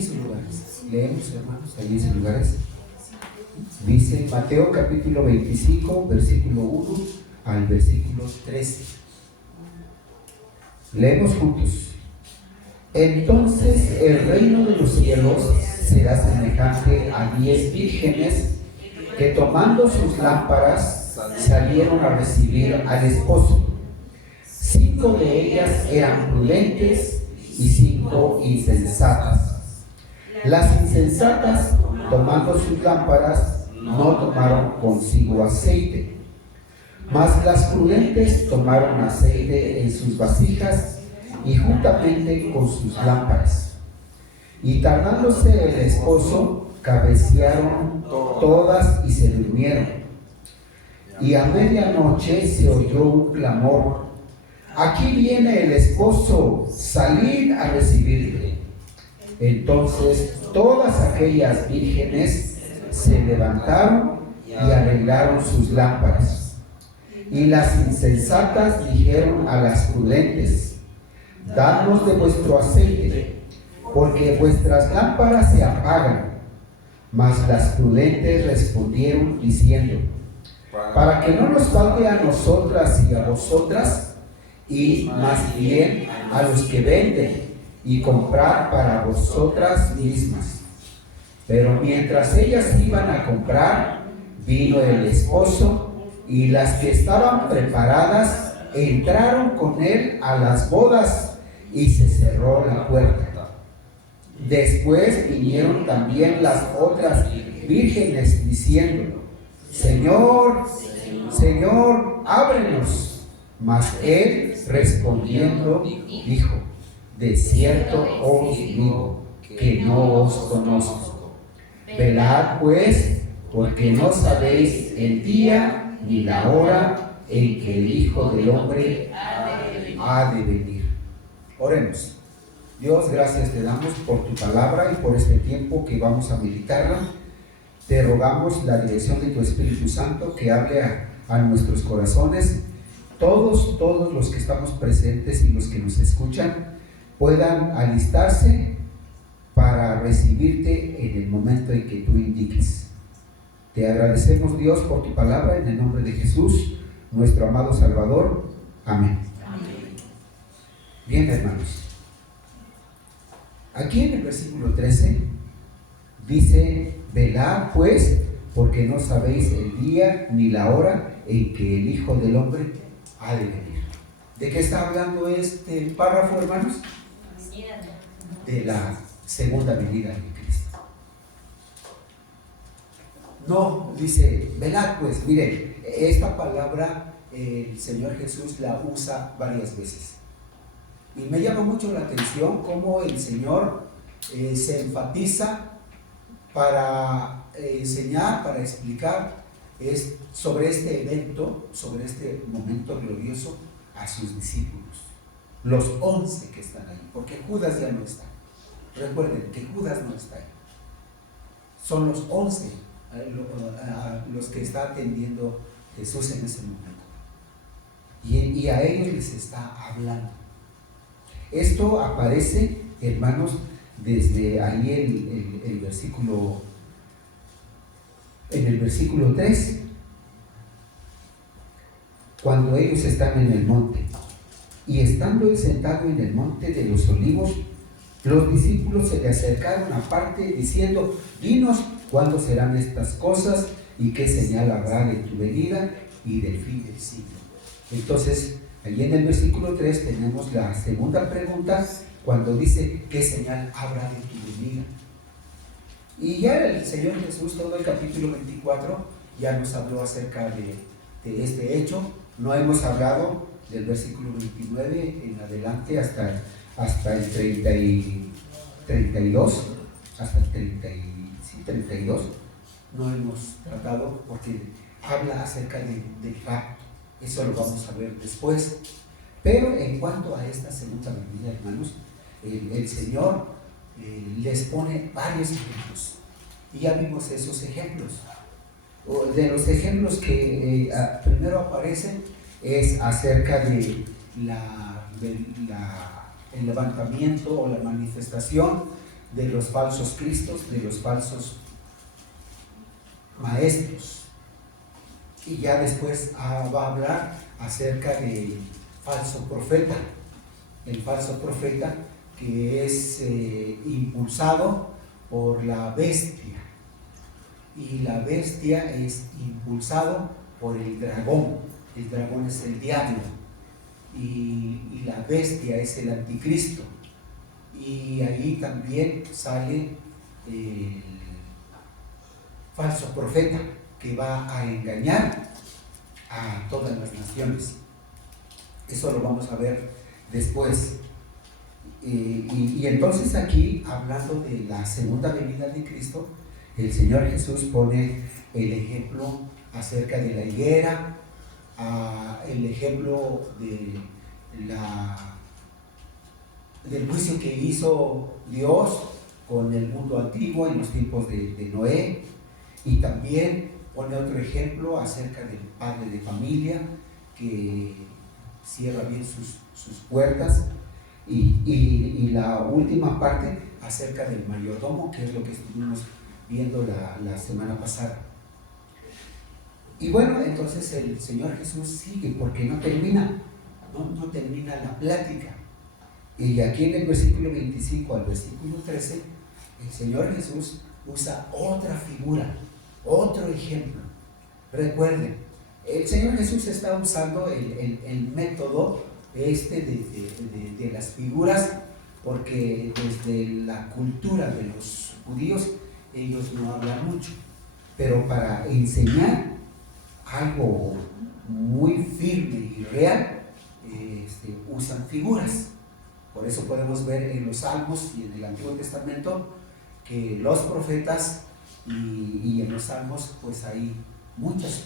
en sus lugares. Leemos, hermanos, ahí en sus lugares. Dice Mateo capítulo 25, versículo 1 al versículo 13. Leemos juntos. Entonces el reino de los cielos será semejante a 10 vírgenes que tomando sus lámparas salieron a recibir al esposo. 5 de ellas eran prudentes y 5 insensatas. Las insensatas, tomando sus lámparas, no tomaron consigo aceite, mas las prudentes tomaron aceite en sus vasijas y juntamente con sus lámparas. Y tardándose el esposo, cabecearon todas y se durmieron. Y a medianoche se oyó un clamor: aquí viene el esposo, salid a recibirle. Entonces todas aquellas vírgenes se levantaron y arreglaron sus lámparas. Y las insensatas dijeron a las prudentes: dadnos de vuestro aceite, porque vuestras lámparas se apagan. Mas las prudentes respondieron diciendo: para que no nos falte a nosotras y a vosotras, y más bien a los que venden, y comprar para vosotras mismas. Pero mientras ellas iban a comprar, vino el esposo, y las que estaban preparadas entraron con él a las bodas, y se cerró la puerta. Después vinieron también las otras vírgenes diciendo: Señor, Señor, ábrenos. Mas él respondiendo dijo: de cierto os digo que no os conozco. Velad pues, porque no sabéis el día ni la hora en que el Hijo del Hombre ha de venir. Oremos. Dios, gracias te damos por tu palabra y por este tiempo que vamos a meditarla. Te rogamos la dirección de tu Espíritu Santo que hable a nuestros corazones. Todos los que estamos presentes y los que nos escuchan puedan alistarse para recibirte en el momento en que tú indiques. Te agradecemos, Dios, por tu palabra, en el nombre de Jesús, nuestro amado Salvador. Amén. Amén. Bien, hermanos. Aquí en el versículo 13 dice: velad pues, porque no sabéis el día ni la hora en que el Hijo del Hombre ha de venir. ¿De qué está hablando este párrafo, hermanos? De la segunda venida de Cristo. No, dice, velad pues. Miren, esta palabra el Señor Jesús la usa varias veces. Y me llama mucho la atención cómo el Señor se enfatiza para enseñar, para explicar sobre este evento, sobre este momento glorioso a sus discípulos, los 11 que están ahí, porque Judas ya no está. Recuerden que Judas no está ahí. Son los 11 los que está atendiendo Jesús en ese momento. Y a ellos les está hablando. Esto aparece, hermanos, desde ahí el versículo, en el versículo 3, cuando ellos están en el monte. Y estando él sentado en el monte de los olivos, los discípulos se le acercaron aparte diciendo: dinos cuándo serán estas cosas y qué señal habrá de tu venida y del fin del siglo. Entonces, allí en el versículo 3 tenemos la segunda pregunta, cuando dice: ¿qué señal habrá de tu venida? Y ya el Señor Jesús, todo el capítulo 24, ya nos habló acerca de este hecho. No hemos hablado del versículo 29 en adelante hasta el 32, hasta el 32. No hemos tratado porque habla acerca del rapto. Eso lo vamos a ver después. Pero en cuanto a esta segunda venida, hermanos, el Señor les pone varios ejemplos. Y ya vimos esos ejemplos. De los ejemplos que primero aparecen es acerca de el levantamiento o la manifestación de los falsos cristos, de los falsos maestros. Y ya después va a hablar acerca del falso profeta. El falso profeta que es impulsado por la bestia. Y la bestia es impulsado por el dragón. El dragón es el diablo. Y la bestia es el anticristo. Y ahí también sale el falso profeta que va a engañar a todas las naciones. Eso lo vamos a ver después. Y entonces aquí, hablando de la segunda venida de Cristo, el Señor Jesús pone el ejemplo acerca de la higuera, el ejemplo del juicio que hizo Dios con el mundo antiguo en los tiempos de Noé, y también pone otro ejemplo acerca del padre de familia que cierra bien sus puertas, y la última parte acerca del mayordomo, que es lo que estuvimos viendo la semana pasada. Y bueno, entonces el Señor Jesús sigue, porque no termina la plática. Y aquí en el versículo 25 al versículo 13, el Señor Jesús usa otra figura, otro ejemplo. Recuerden, el Señor Jesús está usando el método de las figuras, porque desde la cultura de los judíos ellos no hablan mucho, pero para enseñar algo muy firme y real, usan figuras. Por eso podemos ver en los Salmos y en el Antiguo Testamento que los profetas y en los Salmos pues hay muchas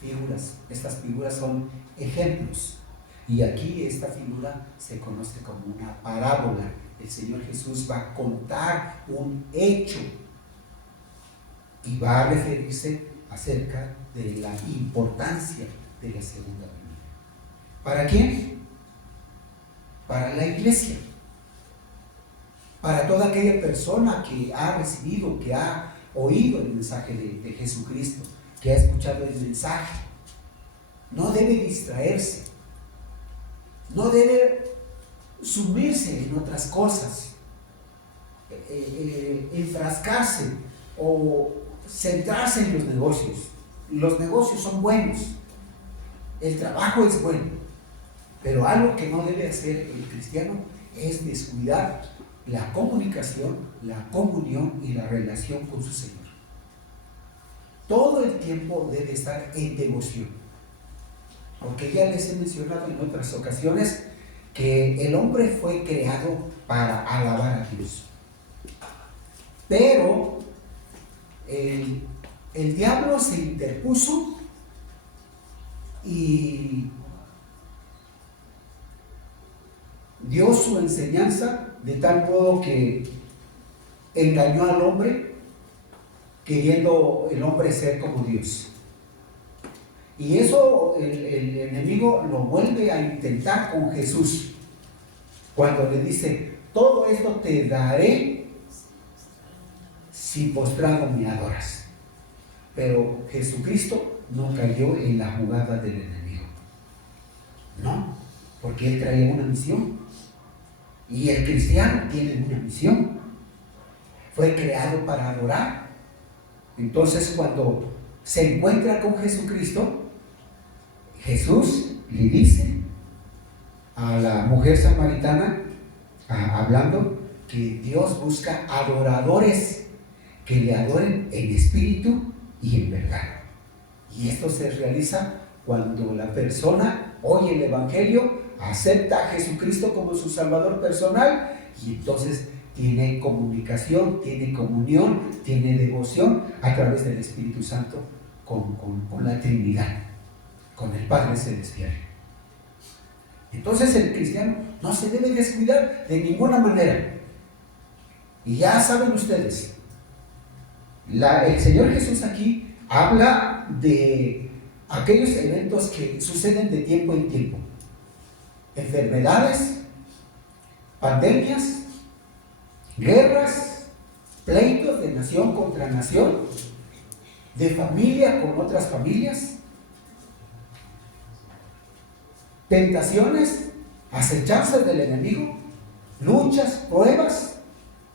figuras. Estas figuras son ejemplos, y aquí esta figura se conoce como una parábola. El Señor Jesús va a contar un hecho y va a referirse acerca de la importancia de la segunda venida. ¿Para quién? Para la iglesia, para toda aquella persona que ha recibido, que ha oído el mensaje de Jesucristo, que ha escuchado el mensaje. No debe distraerse, no debe sumirse en otras cosas, enfrascarse o centrarse en los negocios. Los negocios son buenos, el trabajo es bueno, pero algo que no debe hacer el cristiano es descuidar la comunicación, la comunión y la relación con su Señor. Todo el tiempo debe estar en devoción, porque ya les he mencionado en otras ocasiones que el hombre fue creado para alabar a Dios, pero el diablo se interpuso y dio su enseñanza de tal modo que engañó al hombre, queriendo el hombre ser como Dios. Y eso el enemigo lo vuelve a intentar con Jesús, cuando le dice: todo esto te daré si postrado me adoras. Pero Jesucristo no cayó en la jugada del enemigo, no, porque él traía una misión, y el cristiano tiene una misión. Fue creado para adorar. Entonces, cuando se encuentra con Jesucristo, Jesús le dice a la mujer samaritana, hablando, que Dios busca adoradores que le adoren en espíritu y en verdad. Y esto se realiza cuando la persona oye el Evangelio, acepta a Jesucristo como su Salvador personal, y entonces tiene comunicación, tiene comunión, tiene devoción a través del Espíritu Santo con la Trinidad, con el Padre Celestial. Entonces el cristiano no se debe descuidar de ninguna manera. Y ya saben ustedes, el Señor Jesús aquí habla de aquellos eventos que suceden de tiempo en tiempo: enfermedades, pandemias guerras, pleitos de nación contra nación, de familia con otras familias, tentaciones, acechanzas del enemigo, luchas, pruebas.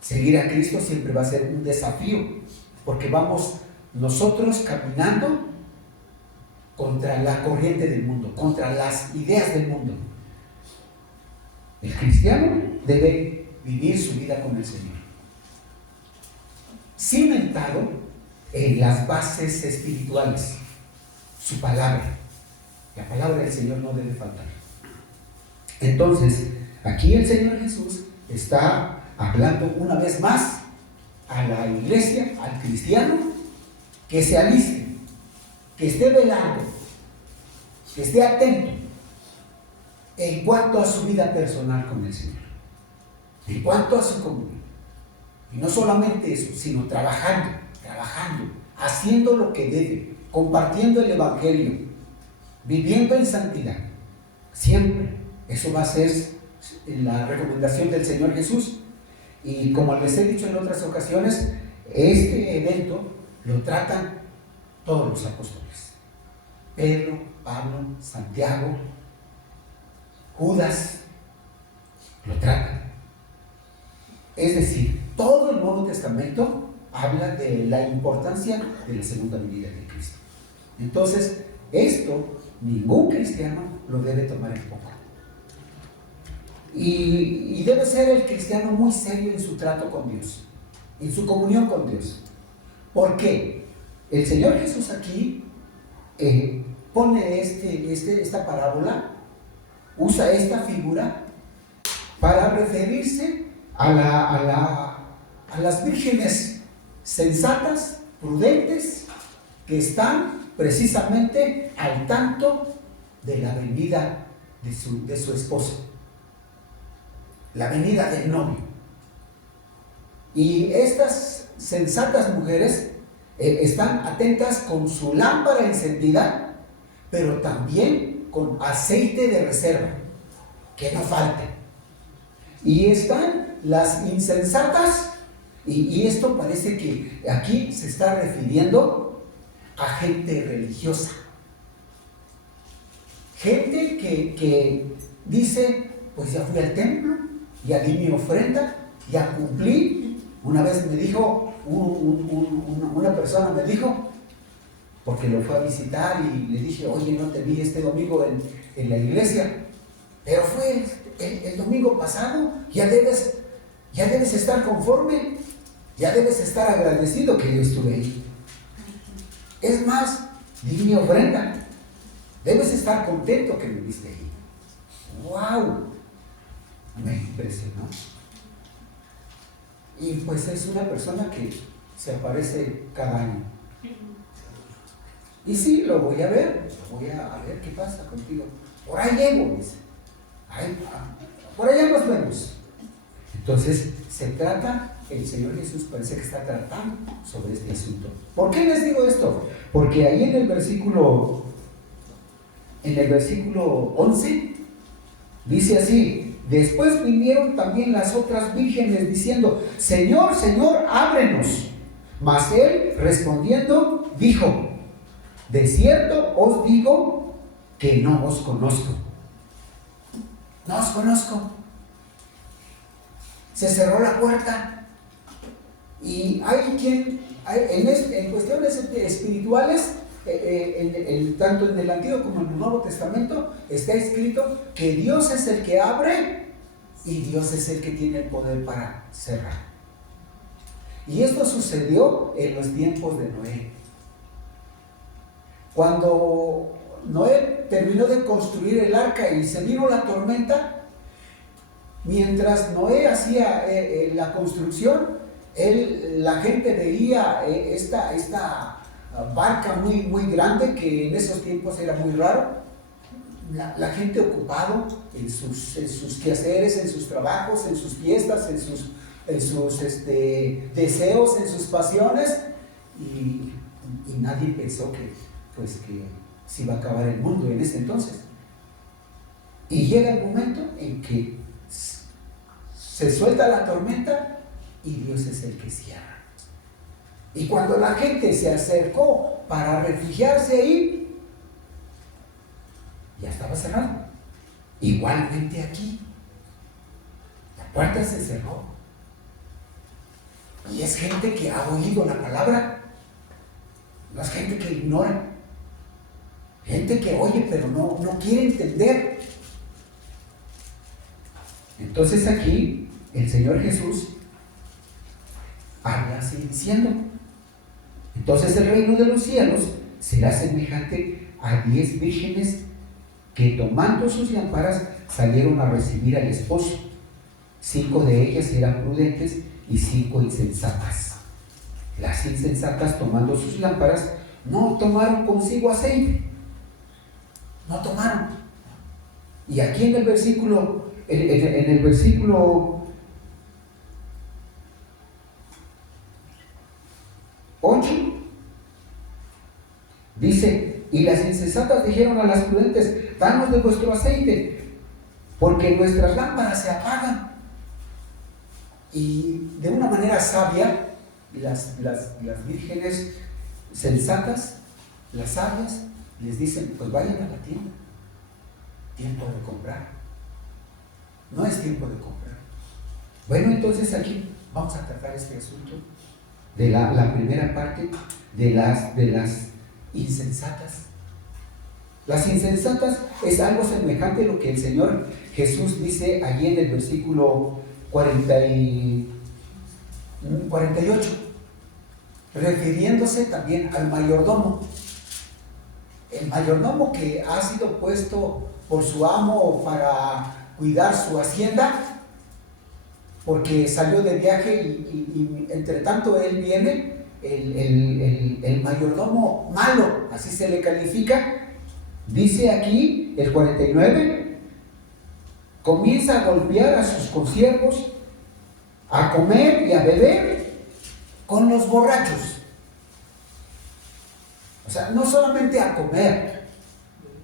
Seguir a Cristo siempre va a ser un desafío, porque vamos nosotros caminando contra la corriente del mundo, contra las ideas del mundo. El cristiano debe vivir su vida con el Señor, cimentado en las bases espirituales, su palabra. La palabra del Señor no debe faltar. Entonces, aquí el Señor Jesús está hablando una vez más a la iglesia, al cristiano, que se aliste, que esté velando, que esté atento en cuanto a su vida personal con el Señor, en cuanto a su comunión. Y no solamente eso, sino trabajando, haciendo lo que debe, compartiendo el Evangelio, viviendo en santidad. Siempre eso va a ser la recomendación del Señor Jesús. Y como les he dicho en otras ocasiones, este evento lo tratan todos los apóstoles: Pedro, Pablo, Santiago, Judas, lo tratan. Es decir, todo el Nuevo Testamento habla de la importancia de la segunda venida de Cristo. Entonces, esto ningún cristiano lo debe tomar en poco. Y debe ser el cristiano muy serio en su trato con Dios, en su comunión con Dios. ¿Por qué? El Señor Jesús aquí pone esta parábola, usa esta figura para referirse a las vírgenes sensatas, prudentes, que están precisamente al tanto de la venida de su esposo, la venida del novio. Y estas sensatas mujeres están atentas con su lámpara encendida, pero también con aceite de reserva, que no falte. Y están las insensatas, y esto parece que aquí se está refiriendo a gente religiosa, gente que dice: pues ya fui al templo, ya di mi ofrenda, ya cumplí. Una vez me dijo, una persona me dijo, porque lo fue a visitar y le dije: oye, no te vi este domingo en la iglesia, pero fue el domingo pasado, ya debes estar conforme, ya debes estar agradecido que yo estuve ahí. Es más, di mi ofrenda, debes estar contento que me viste ahí. ¡Wow! Me impresionó. Y pues es una persona que se aparece cada año. Y sí, lo voy a ver qué pasa contigo. Por ahí llego, dice. Por allá nos vemos. Entonces, se trata, el Señor Jesús parece que está tratando sobre este asunto. ¿Por qué les digo esto? Porque ahí en el versículo 11, dice así: después vinieron también las otras vírgenes diciendo: Señor, Señor, ábrenos. Mas él respondiendo dijo: de cierto os digo que no os conozco. No os conozco. Se cerró la puerta. Y hay quien, en cuestiones espirituales, tanto en el Antiguo como en el Nuevo Testamento, está escrito que Dios es el que abre y Dios es el que tiene el poder para cerrar. Y esto sucedió en los tiempos de Noé. Cuando Noé terminó de construir el arca y se vino la tormenta, mientras Noé hacía la construcción, la gente veía esta barca muy grande, que en esos tiempos era muy raro. La gente ocupado en sus quehaceres, en sus trabajos, en sus fiestas, en sus deseos, en sus pasiones, y nadie pensó que se iba a acabar el mundo en ese entonces. Y llega el momento en que se suelta la tormenta y Dios es el que cierra. Y cuando la gente se acercó para refugiarse ahí, ya estaba cerrado. Igualmente aquí, la puerta se cerró. Y es gente que ha oído la palabra, no es gente que ignora, gente que oye pero no quiere entender. Entonces aquí el Señor Jesús habla así diciendo: entonces el reino de los cielos será semejante a 10 vírgenes que, tomando sus lámparas, salieron a recibir al esposo. 5 de ellas eran prudentes y 5 insensatas. Las insensatas, tomando sus lámparas, no tomaron consigo aceite. No tomaron. Y aquí en el versículo, en el versículo 8, dice: y las insensatas dijeron a las prudentes: danos de vuestro aceite, porque nuestras lámparas se apagan. Y de una manera sabia, las vírgenes sensatas, las sabias, les dicen: pues vayan a la tienda, tiempo de comprar. No es tiempo de comprar. Bueno, entonces aquí vamos a tratar este asunto de la primera parte de las insensatas. Las insensatas es algo semejante a lo que el Señor Jesús dice allí en el versículo 48, refiriéndose también al mayordomo. El mayordomo que ha sido puesto por su amo para cuidar su hacienda, porque salió de viaje y entre tanto él viene, el mayordomo malo, así se le califica. Dice aquí el 49, comienza a golpear a sus consiervos, a comer y a beber con los borrachos. O sea, no solamente a comer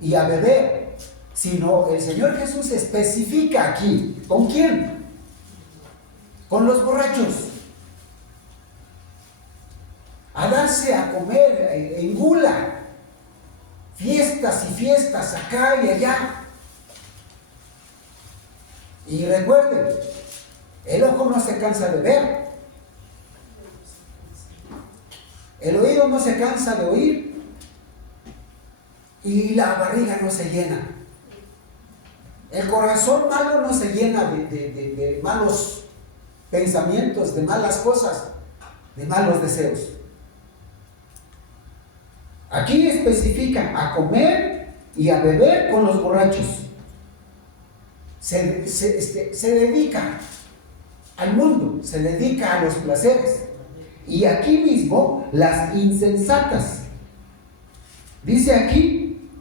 y a beber, sino el Señor Jesús especifica aquí, ¿con quién? Con los borrachos. A darse a comer en gula, fiestas y fiestas acá y allá. Y recuerden, el ojo no se cansa de ver, el oído no se cansa de oír, y la barriga no se llena. El corazón malo no se llena de malos pensamientos, de malas cosas, de malos deseos. Aquí especifica a comer y a beber con los borrachos. Se dedica al mundo, se dedica a los placeres. Y aquí mismo las insensatas. Dice aquí: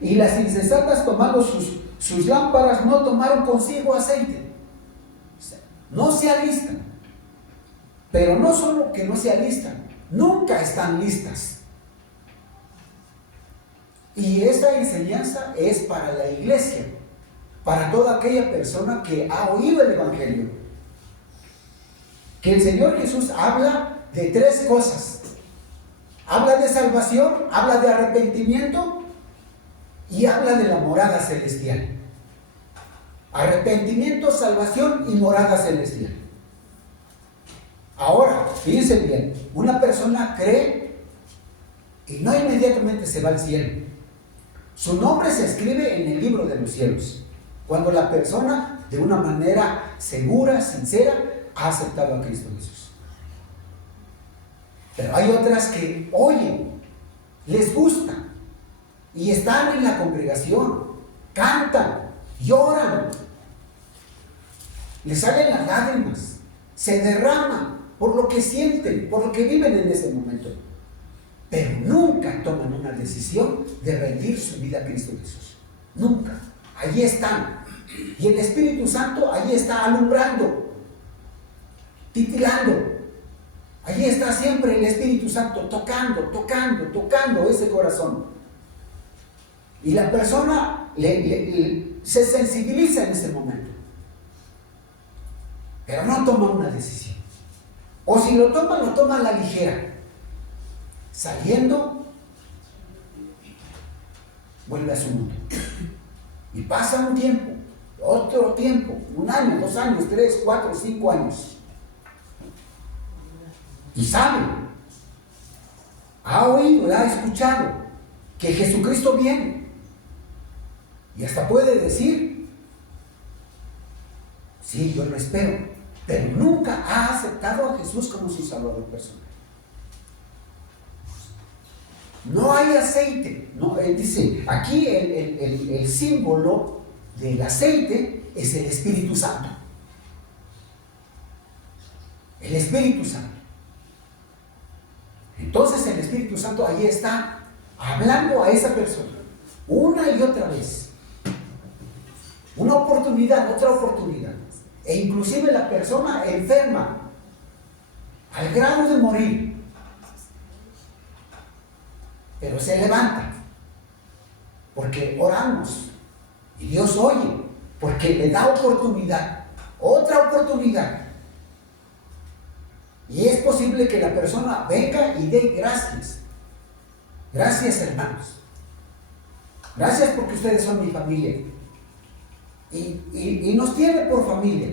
y las insensatas, tomando sus lámparas, no tomaron consigo aceite. O sea, no se alistan. Pero no solo que no se alistan, nunca están listas. Y esta enseñanza es para la iglesia, para toda aquella persona que ha oído el Evangelio. Que el Señor Jesús habla de 3 cosas. Habla de salvación, habla de arrepentimiento y habla de la morada celestial. Arrepentimiento, salvación y morada celestial. Ahora, fíjense bien, una persona cree y no inmediatamente se va al cielo. Su nombre se escribe en el libro de los cielos, cuando la persona, de una manera segura, sincera, ha aceptado a Cristo Jesús. Pero hay otras que oyen, les gusta, y están en la congregación, cantan, lloran, les salen las lágrimas, se derraman por lo que sienten, por lo que viven en ese momento, pero nunca toman una decisión de rendir su vida a Cristo Jesús. Nunca. Allí están. Y el Espíritu Santo allí está alumbrando, titilando. Allí está siempre el Espíritu Santo tocando ese corazón. Y la persona se sensibiliza en ese momento. pero no toma una decisión. O si lo toma a la ligera. Saliendo, vuelve a su mundo. Y pasa un tiempo, otro tiempo, 1 año, 2 años, 3, 4, 5 años. Y sabe, ha oído, ha escuchado que Jesucristo viene. Y hasta puede decir, sí, yo lo espero, pero nunca ha aceptado a Jesús como su Salvador personal. No hay aceite. No, dice, aquí el símbolo del aceite es el Espíritu Santo. El Espíritu Santo. Entonces el Espíritu Santo ahí está hablando a esa persona una y otra vez. Una oportunidad, otra oportunidad. E inclusive la persona enferma al grado de morir, pero se levanta porque oramos y Dios oye, porque le da oportunidad, otra oportunidad. Y es posible que la persona venga y dé gracias. Gracias, hermanos. Gracias porque ustedes son mi familia. Y nos tiene por familia.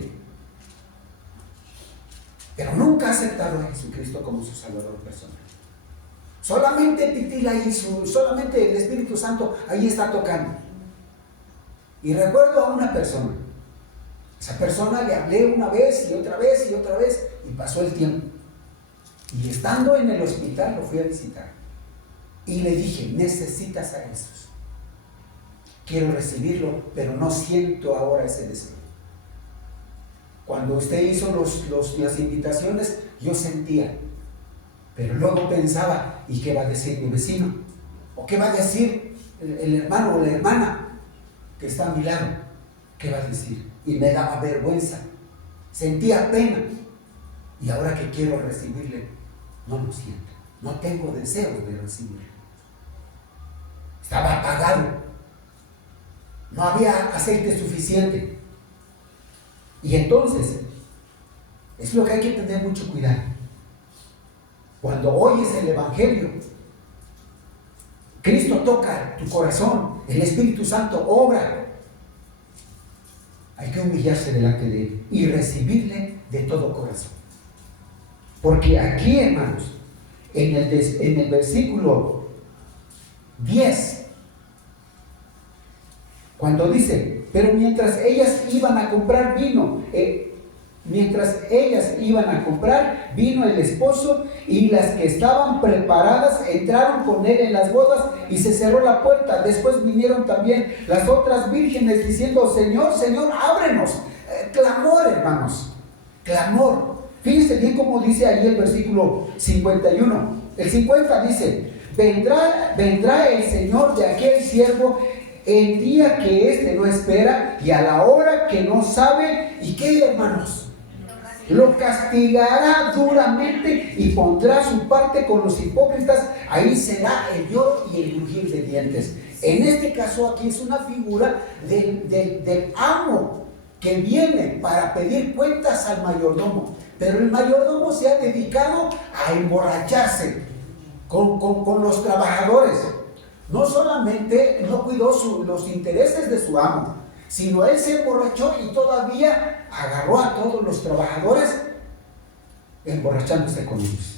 Pero nunca ha aceptado a Jesucristo como su Salvador personal. Solamente titila ahí, solamente el Espíritu Santo ahí está tocando. Y recuerdo a una persona. Esa persona le hablé una vez y otra vez y otra vez, y pasó el tiempo. Y estando en el hospital lo fui a visitar. Y le dije, necesitas a Jesús. Quiero recibirlo, pero no siento ahora ese deseo. Cuando usted hizo las invitaciones, yo sentía. Pero luego pensaba, ¿y qué va a decir mi vecino? ¿O qué va a decir el hermano o la hermana que está a mi lado? ¿Qué va a decir? Y me daba vergüenza. Sentía pena. Y ahora que quiero recibirle, no lo siento. No tengo deseo de recibirle. Estaba apagado. No había aceite suficiente. Y entonces, es lo que hay que tener mucho cuidado. Cuando oyes el Evangelio, Cristo toca tu corazón, el Espíritu Santo obra. Hay que humillarse delante de Él y recibirle de todo corazón. Porque aquí, hermanos, en el versículo 10, cuando dice, pero mientras ellas iban a comprar vino, vino el esposo, y las que estaban preparadas entraron con él en las bodas, y se cerró la puerta. Después vinieron también las otras vírgenes diciendo, Señor, Señor, ábrenos. Clamor, hermanos, clamor. Fíjense bien cómo dice ahí el versículo 51. El 50 dice, vendrá el Señor de aquel siervo el día que éste no espera y a la hora que no sabe. ¿Y qué, hermanos? Lo castigará duramente y pondrá su parte con los hipócritas. Ahí será el lloro y el crujir de dientes. En este caso aquí es una figura del amo que viene para pedir cuentas al mayordomo. Pero el mayordomo se ha dedicado a emborracharse con los trabajadores. No solamente no cuidó los intereses de su amo, sino él se emborrachó y todavía agarró a todos los trabajadores emborrachándose con ellos.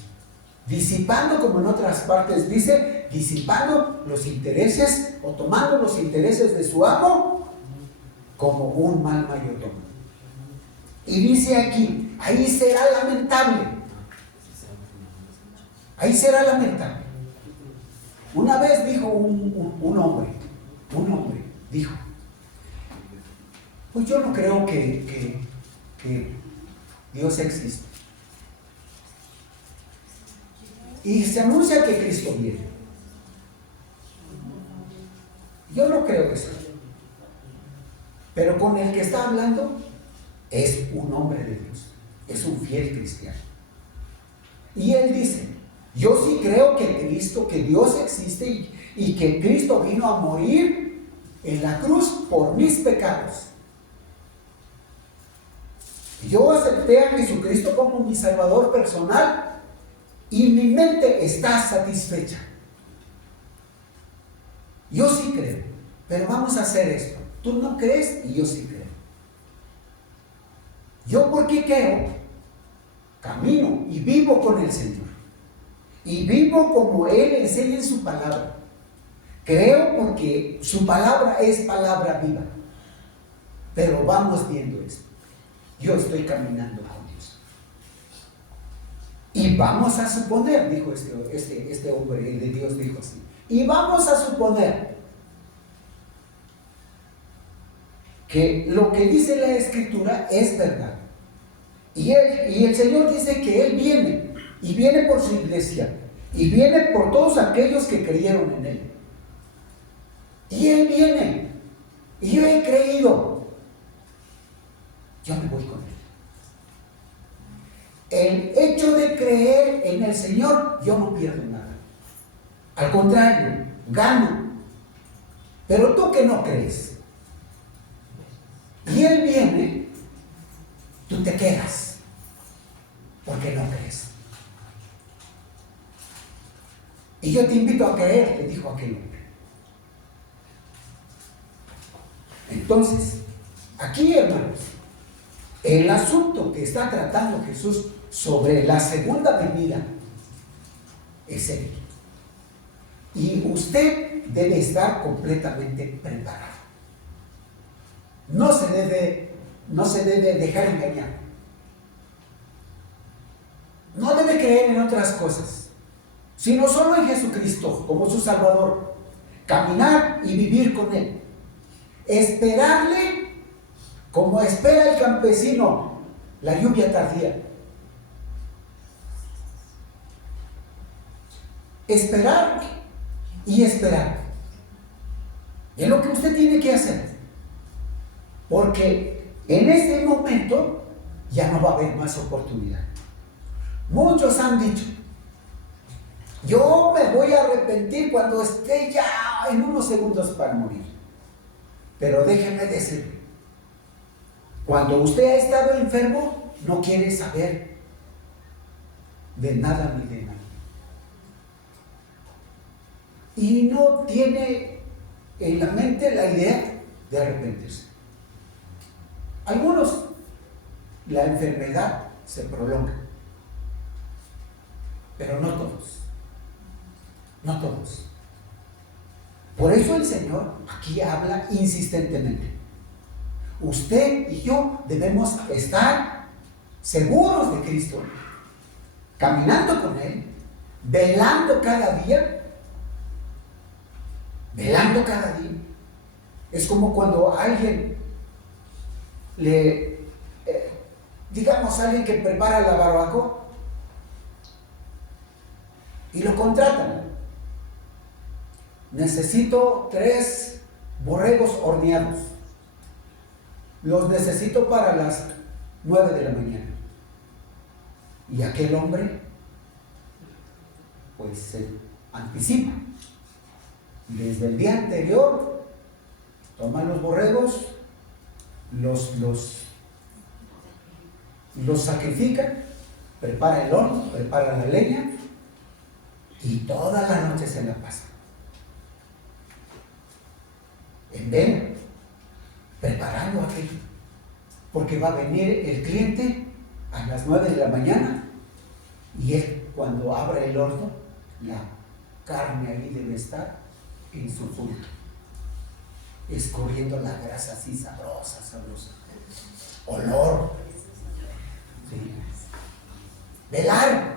Disipando, como en otras partes dice, disipando los intereses o tomando los intereses de su amo como un mal mayordomo. Y dice aquí, ahí será lamentable. Ahí será lamentable. Una vez dijo un hombre, dijo, pues yo no creo que Dios existe. Y se anuncia que Cristo viene. Yo no creo eso. Pero con el que está hablando es un hombre de Dios, es un fiel cristiano. Y él dice, yo sí creo que Dios existe y que Cristo vino a morir en la cruz por mis pecados. Yo acepté a Jesucristo como mi Salvador personal y mi mente está satisfecha. Yo sí creo, pero vamos a hacer esto. Tú no crees y yo sí creo. Yo porque creo, camino y vivo con el Señor. Y vivo como Él enseña en su palabra. Creo porque su palabra es palabra viva. Pero vamos viendo esto. Yo estoy caminando con Dios. Y vamos a suponer, dijo este hombre, el de Dios dijo así. Y vamos a suponer que lo que dice la Escritura es verdad. Y el Señor dice que Él viene. Y viene por su iglesia. Y viene por todos aquellos que creyeron en Él. Y Él viene. Y yo he creído. Yo me voy con Él. El hecho de creer en el Señor, yo no pierdo nada. Al contrario, gano. Pero tú que no crees, y Él viene, tú te quedas, porque no crees. Y yo te invito a creer, le dijo aquel hombre. Entonces, aquí, hermanos, el asunto que está tratando Jesús sobre la segunda venida es serio. Y usted debe estar completamente preparado. No se debe dejar engañar. No debe creer en otras cosas, sino solo en Jesucristo como su Salvador. Caminar y vivir con Él. Esperarle como espera el campesino la lluvia tardía. Esperar y esperar. Es lo que usted tiene que hacer. Porque en este momento ya no va a haber más oportunidad. Muchos han dicho, yo me voy a arrepentir cuando esté ya en unos segundos para morir. Pero déjeme decirle, cuando usted ha estado enfermo, no quiere saber de nada ni de nada. Y no tiene en la mente la idea de arrepentirse. Algunos, la enfermedad se prolonga, pero no todos. No todos. Por eso el Señor aquí habla insistentemente. Usted y yo debemos estar seguros de Cristo, caminando con Él, velando cada día. Velando cada día. Es como cuando alguien digamos alguien que prepara la barbacoa y lo contratan. Necesito 3 borregos horneados. Los necesito para las 9 de la mañana. Y aquel hombre pues se anticipa. Desde el día anterior toma los borregos, los sacrifica, prepara el horno, prepara la leña y toda la noche se la pasa en vela, preparando aquello, porque va a venir el cliente a las 9 de la mañana y él, cuando abra el horno, la carne ahí debe estar en su fruto, escurriendo la grasa así sabrosa, olor. Sí. Velar.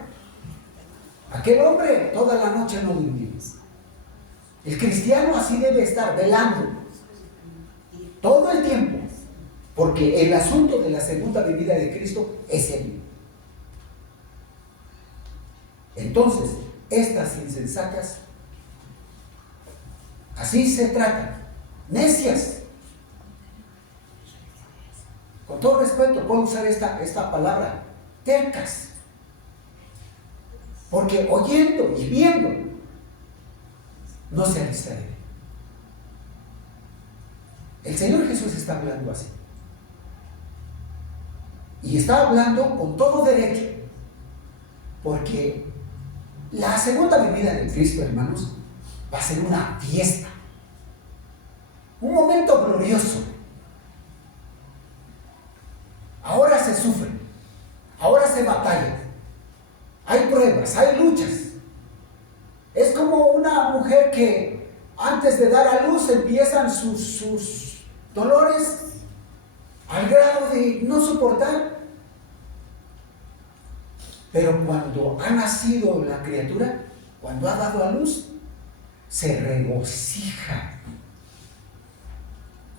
Aquel hombre toda la noche no durmió. El cristiano así debe estar, velando todo el tiempo, porque el asunto de la segunda venida de Cristo es serio. Entonces, estas insensatas así se tratan, necias. Con todo respeto, puedo usar esta palabra, tercas. Porque oyendo y viendo, no se distraen. El Señor Jesús está hablando así. Y está hablando con todo derecho, porque la segunda venida de Cristo, hermanos, va a ser una fiesta, un momento glorioso. Ahora se sufre, ahora se batalla, hay pruebas, hay luchas. Es como una mujer que antes de dar a luz empiezan sus dolores al grado de no soportar. Pero cuando ha nacido la criatura, cuando ha dado a luz, se regocija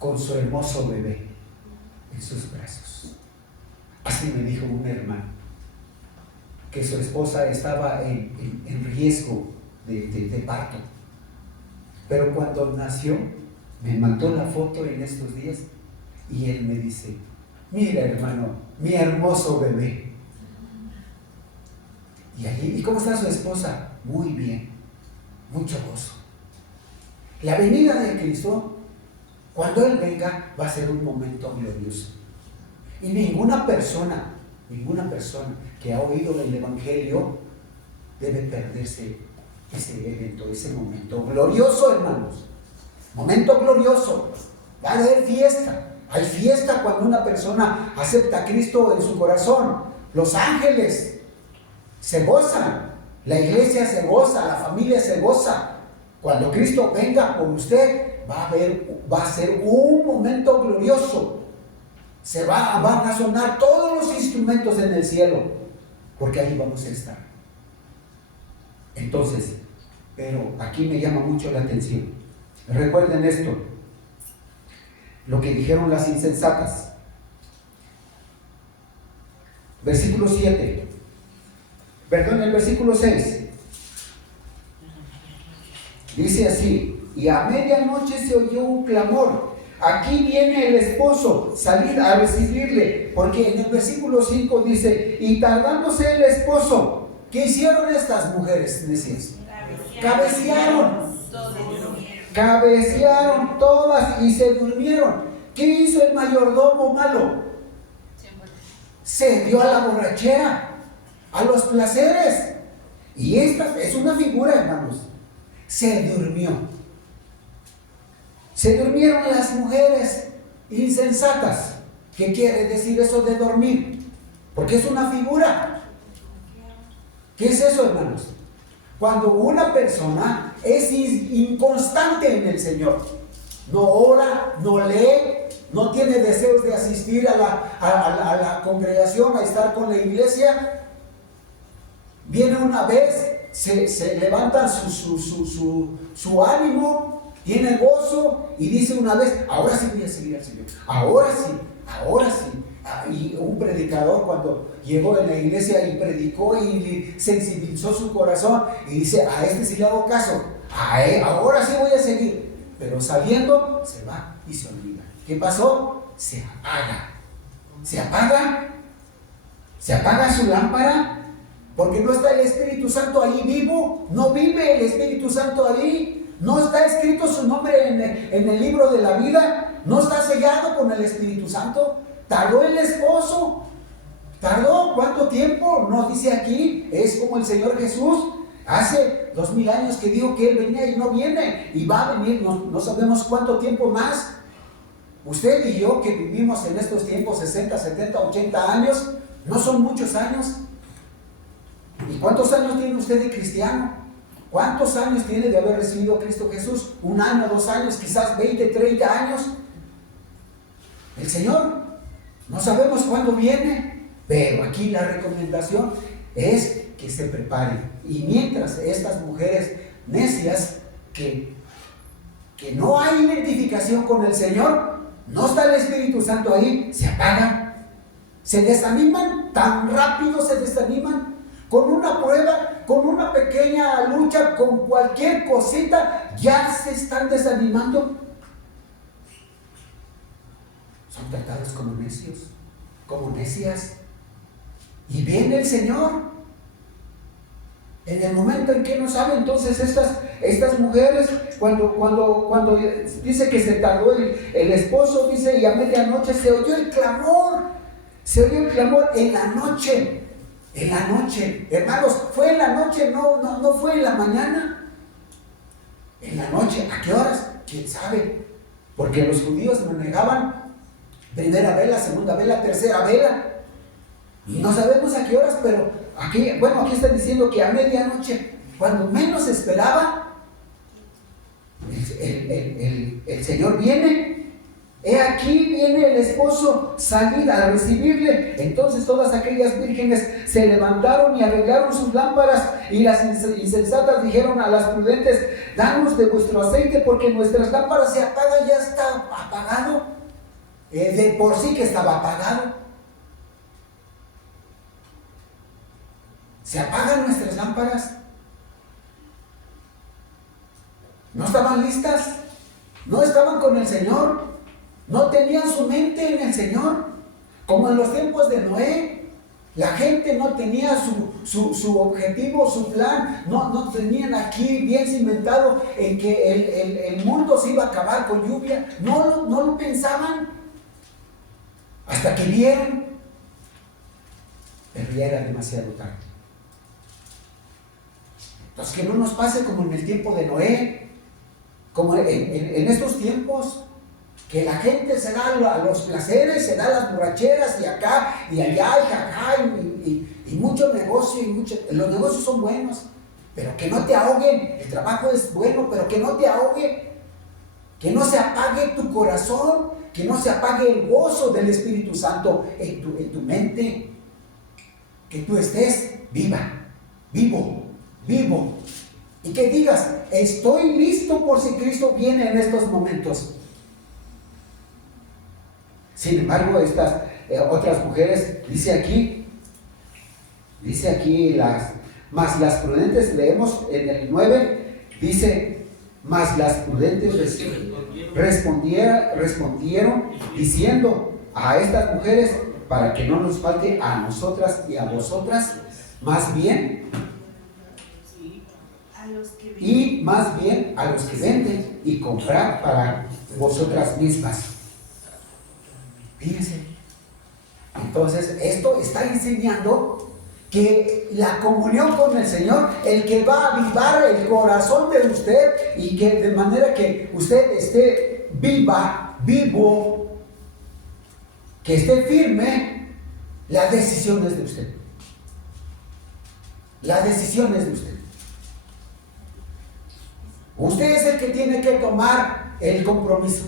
con su hermoso bebé en sus brazos. Así me dijo un hermano, que su esposa estaba en riesgo de parto. Pero cuando nació, me mandó la foto en estos días y él me dice: mira, hermano, mi hermoso bebé. Y allí, ¿y cómo está su esposa? Muy bien, mucho gozo. La venida de Cristo, cuando Él venga, va a ser un momento glorioso. Y ninguna persona que ha oído el Evangelio debe perderse ese evento, ese momento glorioso, hermanos. Momento glorioso. Va a haber fiesta. Hay fiesta cuando una persona acepta a Cristo en su corazón. Los ángeles se gozan, la iglesia se goza, la familia se goza. Cuando Cristo venga por usted, va a ser un momento glorioso. Van a sonar todos los instrumentos en el cielo, porque ahí vamos a estar. Entonces, pero aquí me llama mucho la atención. Recuerden esto, lo que dijeron las insensatas. Versículo 7. Perdón, el versículo 6. Dice así: y a medianoche se oyó un clamor. Aquí viene el esposo, salid a recibirle. Porque en el versículo 5 dice: y tardándose el esposo, ¿qué hicieron estas mujeres necias? Cabecearon todas y se durmieron. ¿Qué hizo el mayordomo malo? Se dio a la borrachera, a los placeres. Y esta es una figura, hermanos. Se durmió. Se durmieron las mujeres insensatas. ¿Qué quiere decir eso de dormir? Porque es una figura. ¿Qué es eso, hermanos? Cuando una persona es inconstante en el Señor, no ora, no lee, no tiene deseos de asistir a la congregación, a estar con la iglesia, viene una vez, se levanta su ánimo, tiene gozo y dice una vez: ahora sí voy a seguir al Señor, ahora sí. Y un predicador, cuando llegó en la iglesia y predicó y sensibilizó su corazón y dice: a este sí le hago caso, ahora sí voy a seguir. Pero saliendo se va y se olvida. ¿Qué pasó? Se apaga su lámpara, porque no está el Espíritu Santo ahí vivo. No vive el Espíritu Santo ahí. No está escrito su nombre en el libro de la vida. No está sellado con el Espíritu Santo. Tardó el esposo. ¿Tardó cuánto tiempo? Nos dice aquí. Es como el Señor Jesús. Hace 2000 años que dijo que Él venía y no viene. Y va a venir, no sabemos cuánto tiempo más. Usted y yo, que vivimos en estos tiempos 60, 70, 80 años, no son muchos años. ¿Y cuántos años tiene usted de cristiano? ¿Cuántos años tiene de haber recibido a Cristo Jesús? 1 año, 2 años, quizás 20, 30 años. El Señor, no sabemos cuándo viene, pero aquí la recomendación es que se preparen. Y mientras estas mujeres necias, que no hay identificación con el Señor, no está el Espíritu Santo ahí, se apagan, se desaniman, tan rápido se desaniman, con una prueba, con una pequeña lucha, con cualquier cosita, ya se están desanimando. Son tratados como necios, como necias. Y viene el Señor. En el momento en que no sabe, entonces estas mujeres, cuando dice que se tardó el esposo, dice, y a medianoche se oyó el clamor. Se oyó el clamor en la noche. En la noche, hermanos, fue en la noche, no fue en la mañana. En la noche, ¿a qué horas? ¿Quién sabe? Porque los judíos manejaban primera vela, segunda vela, tercera vela. Y no sabemos a qué horas, pero aquí está diciendo que a medianoche, cuando menos esperaba, el Señor viene. He aquí viene el esposo, salir a recibirle. Entonces todas aquellas vírgenes se levantaron y arreglaron sus lámparas, y las insensatas dijeron a las prudentes: danos de vuestro aceite, porque nuestras lámparas se apagan. Ya está apagado, de por sí que estaba apagado. Se apagan nuestras lámparas. No estaban listas, no estaban con el Señor. No tenían su mente en el Señor, como en los tiempos de Noé. La gente no tenía su objetivo, su plan. No tenían aquí bien cimentado en que el mundo se iba a acabar con lluvia. No lo pensaban hasta que vieron, pero ya era demasiado tarde. Entonces, que no nos pase como en el tiempo de Noé, como en estos tiempos, que la gente se da a los placeres, se da a las borracheras, y acá y allá y acá, y mucho negocio, los negocios son buenos, pero que no te ahoguen. El trabajo es bueno, pero que no te ahogue, que no se apague tu corazón, que no se apague el gozo del Espíritu Santo en tu mente, que tú estés vivo, y que digas: estoy listo por si Cristo viene en estos momentos. Sin embargo, estas otras mujeres, dice aquí, mas las prudentes, leemos en el 9, dice: mas las prudentes respondieron diciendo a estas mujeres, para que no nos falte a nosotras y a vosotras, más bien a los que venden y comprar para vosotras mismas. Fíjense. Entonces, esto está enseñando que la comunión con el Señor, el que va a avivar el corazón de usted, y que de manera que usted esté vivo, que esté firme, la decisión es de usted. La decisión es de usted. Usted es el que tiene que tomar el compromiso.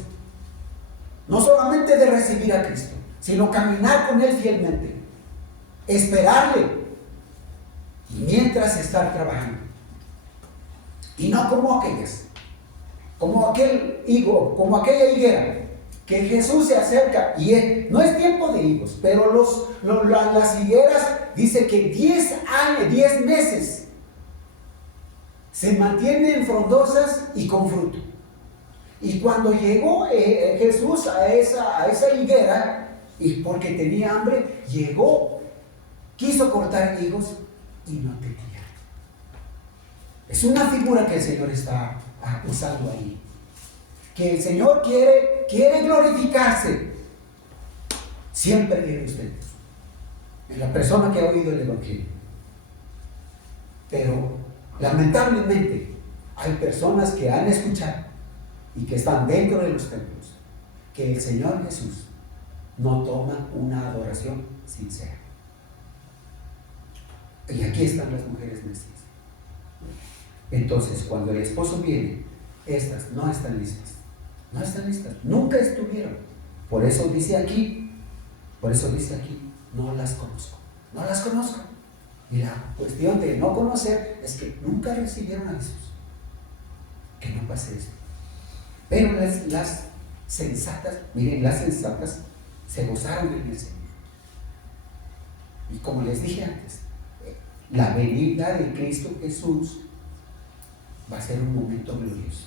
No solamente de recibir a Cristo, sino caminar con Él fielmente, esperarle, y mientras estar trabajando. Y no como aquellas, como aquel higo, como aquella higuera, que Jesús se acerca, y no es tiempo de higos, pero las higueras, dice que 10 meses se mantienen frondosas y con fruto. Y cuando llegó Jesús a esa higuera, y porque tenía hambre, quiso cortar higos y no tenía. Es una figura que el Señor está usando ahí. Que el Señor quiere glorificarse siempre en usted, en la persona que ha oído el Evangelio. Pero lamentablemente hay personas que han escuchado y que están dentro de los templos, que el Señor Jesús no toma una adoración sincera. Y aquí están las mujeres necias. Entonces, cuando el esposo viene, estas no están listas. No están listas, nunca estuvieron. Por eso dice aquí, no las conozco. Y la cuestión de no conocer es que nunca recibieron a Jesús. Que no pase eso. Pero las sensatas se gozaron en el Señor. Y como les dije antes, la venida de Cristo Jesús va a ser un momento glorioso.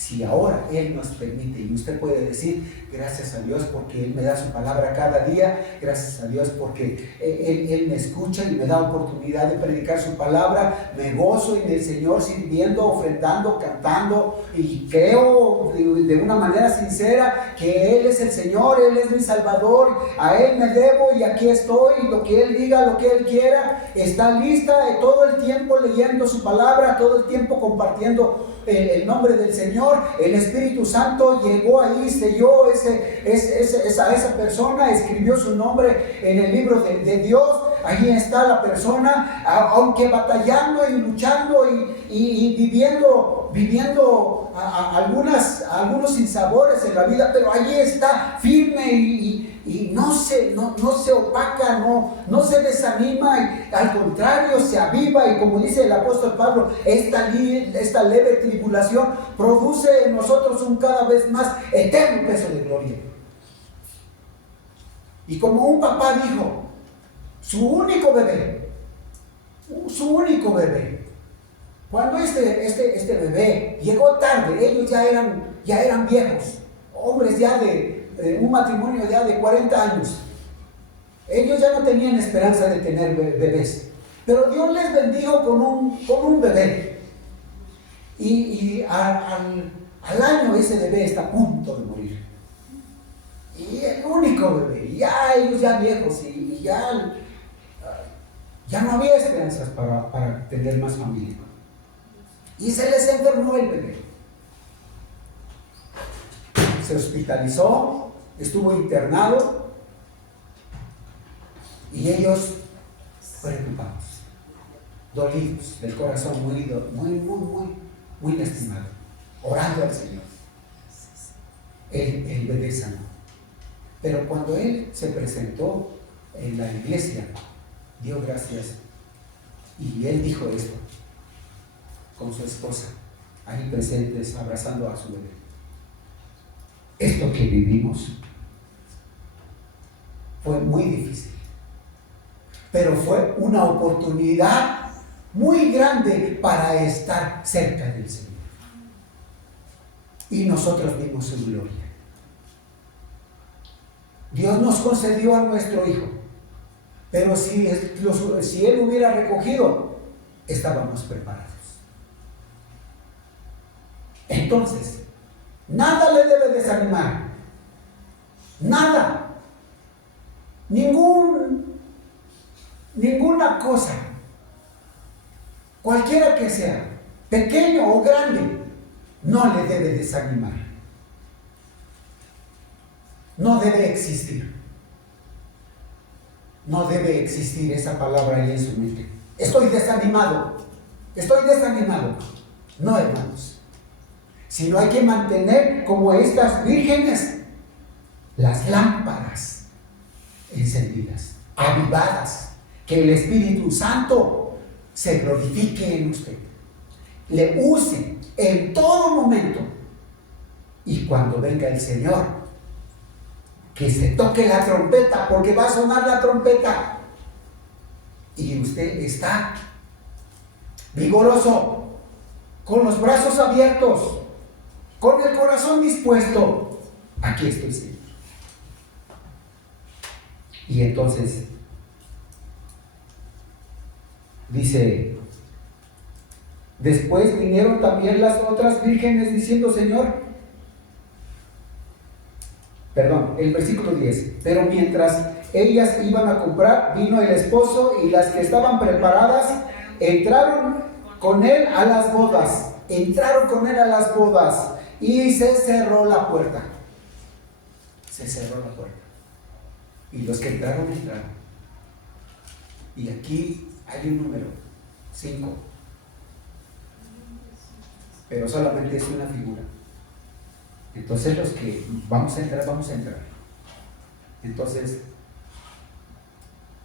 Si ahora Él nos permite, y usted puede decir, gracias a Dios porque Él me da su palabra cada día, gracias a Dios porque Él me escucha y me da oportunidad de predicar su palabra, me gozo en el Señor sirviendo, ofrendando, cantando, y creo de una manera sincera que Él es el Señor, Él es mi Salvador, a Él me debo y aquí estoy, lo que Él diga, lo que Él quiera, está lista todo el tiempo leyendo su palabra, todo el tiempo compartiendo el nombre del Señor. El Espíritu Santo llegó ahí, selló esa persona, escribió su nombre en el libro de Dios. Ahí está la persona, aunque batallando y luchando y viviendo algunos sinsabores en la vida, pero allí está firme y no se opaca, no se desanima, y al contrario se aviva, y como dice el apóstol Pablo, esta leve tribulación produce en nosotros un cada vez más eterno peso de gloria. Y como un papá dijo, su único bebé, cuando este bebé llegó tarde, ellos ya eran viejos, hombres ya de un matrimonio ya de 40 años. Ellos ya no tenían esperanza de tener bebés, pero Dios les bendijo con un bebé. Y al año ese bebé está a punto de morir. Y el único bebé, ya ellos ya viejos, y ya no había esperanzas para tener más familia. Y se les enfermó el bebé. Se hospitalizó, estuvo internado, y ellos preocupados, dolidos, del corazón muy lastimado, orando al Señor. El bebé sanó. Pero cuando él se presentó en la iglesia, dio gracias, y él dijo esto con su esposa, ahí presentes, abrazando a su bebé: esto que vivimos fue muy difícil, pero fue una oportunidad muy grande para estar cerca del Señor, y nosotros vimos su gloria. Dios nos concedió a nuestro hijo, pero si Él hubiera recogido, estábamos preparados. Entonces, nada le debe desanimar, nada, ninguna cosa, cualquiera que sea, pequeño o grande, no le debe desanimar. No debe existir. No debe existir esa palabra ahí en su mente. Estoy desanimado. No, hermanos. Sino hay que mantener, como estas vírgenes, las lámparas encendidas, avivadas, que el Espíritu Santo se glorifique en usted, le use en todo momento, y cuando venga el Señor, que se toque la trompeta, porque va a sonar la trompeta, y usted está vigoroso, con los brazos abiertos, con el corazón dispuesto. Aquí estoy, Señor. Y entonces dice: después vinieron también las otras vírgenes diciendo, Señor, el versículo 10, pero mientras ellas iban a comprar, vino el esposo, y las que estaban preparadas entraron con él a las bodas, y se cerró la puerta. Y los que entraron. Y aquí hay un número, 5, pero solamente es una figura. Entonces los que vamos a entrar. Entonces,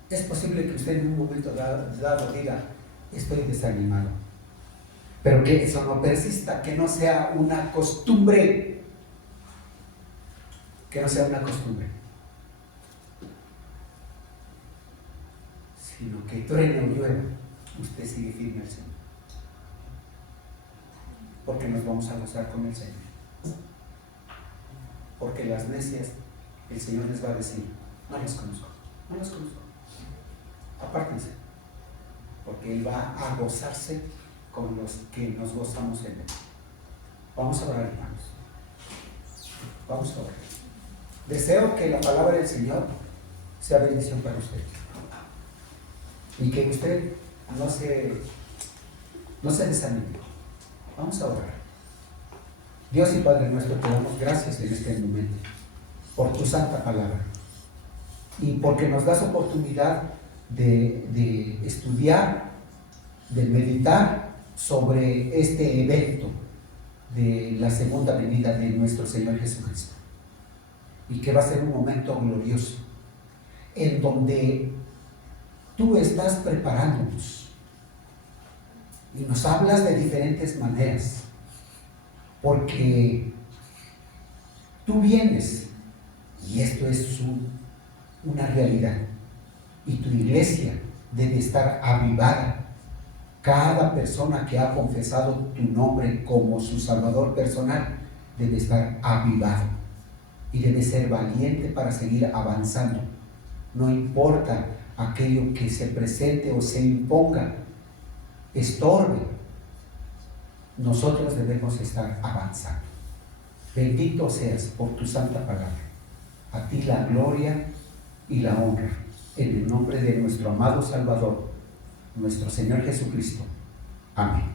es posible que usted en un momento dado diga, estoy desanimado, pero que eso no persista, que no sea una costumbre, sino que truene o llueva, usted sigue firme al Señor. porque nos vamos a gozar con el Señor. Porque las necias, el Señor les va a decir, no las conozco, no las conozco. Apártense, porque Él va a gozarse con los que nos gozamos en Él. Vamos a orar, hermanos. Vamos a orar. Deseo que la palabra del Señor sea bendición para usted. Y que usted no se desanime. Vamos a orar. Dios y Padre nuestro, te damos gracias en este momento por tu santa palabra y porque nos das oportunidad de estudiar, de meditar sobre este evento de la segunda venida de nuestro Señor Jesucristo, y que va a ser un momento glorioso en donde tú estás preparándonos y nos hablas de diferentes maneras, porque tú vienes y esto es una realidad, y tu iglesia debe estar avivada. Cada persona que ha confesado tu nombre como su Salvador personal debe estar avivado y debe ser valiente para seguir avanzando. No importa aquello que se presente o se imponga, estorbe, nosotros debemos estar avanzando. Bendito seas por tu santa palabra. A ti la gloria y la honra, en el nombre de nuestro amado Salvador, nuestro Señor Jesucristo. Amén.